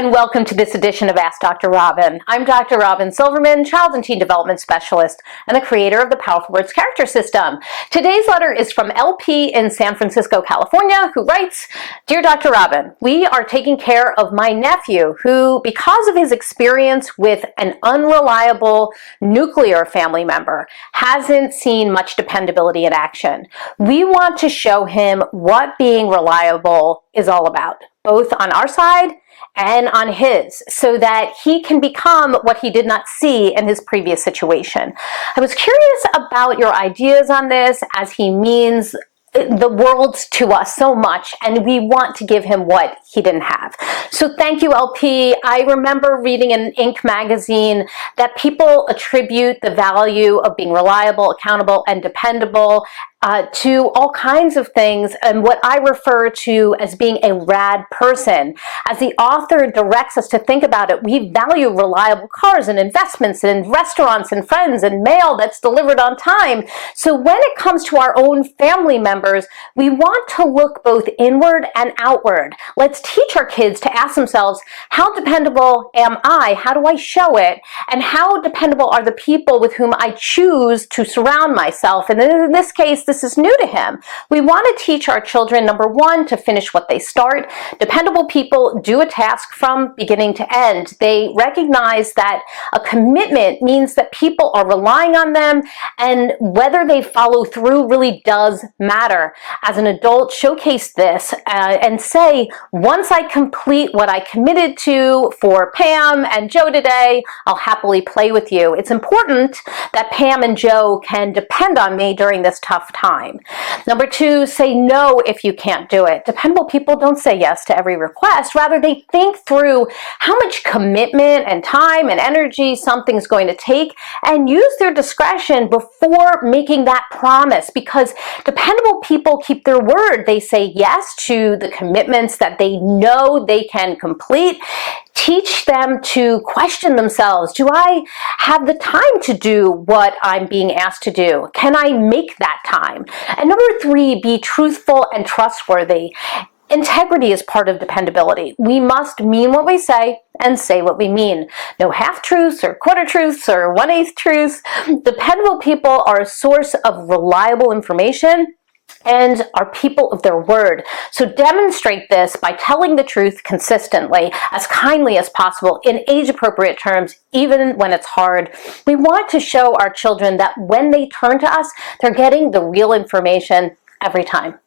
and welcome to this edition of Ask Dr. Robyn. I'm Dr. Robyn Silverman, Child and Teen Development Specialist and the creator of the Powerful Words Character System. Today's letter is from LP in San Francisco, California, who writes, "Dear Dr. Robyn, we are taking care of my nephew who, because of his experience with an unreliable nuclear family member, hasn't seen much dependability in action. We want to show him what being reliable is all about, both on our side and on his, so that he can become what he did not see in his previous situation. I was curious about your ideas on this, as he means the world to us so much, and we want to give him what he didn't have." So thank you, LP. I remember reading in Inc. magazine that people attribute the value of being reliable, accountable, and dependable to all kinds of things, and what I refer to as being a rad person. As the author directs us to think about it, we value reliable cars and investments and restaurants and friends and mail that's delivered on time. So when it comes to our own family members, we want to look both inward and outward. Let's teach our kids to ask themselves, how dependable am I? How do I show it? And how dependable are the people with whom I choose to surround myself? And in this case, this is new to him. We want to teach our children, number one, to finish what they start. Dependable people do a task from beginning to end. They recognize that a commitment means that people are relying on them, and whether they follow through really does matter. As an adult, showcase this and say, once I complete what I committed to for Pam and Joe today, I'll happily play with you. It's important that Pam and Joe can depend on me during this tough time. Number two, say no if you can't do it. Dependable people don't say yes to every request. Rather, they think through how much commitment and time and energy something's going to take and use their discretion before making that promise, because dependable people keep their word. They say yes to the commitments that they know they can complete. Teach them to question themselves. Do I have the time to do what I'm being asked to do? Can I make that time? And number three, be truthful and trustworthy. Integrity is part of dependability. We must mean what we say and say what we mean. No half-truths or quarter-truths or one-eighth truths. Dependable people are a source of reliable information and are people of their word. So demonstrate this by telling the truth consistently, as kindly as possible, in age-appropriate terms, even when it's hard. We want to show our children that when they turn to us, they're getting the real information every time.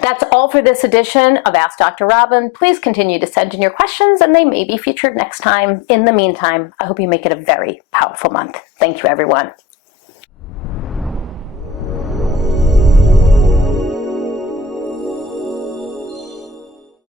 That's all for this edition of Ask Dr. Robyn. Please continue to send in your questions, and they may be featured next time. In the meantime, I hope you make it a very powerful month. Thank you, everyone.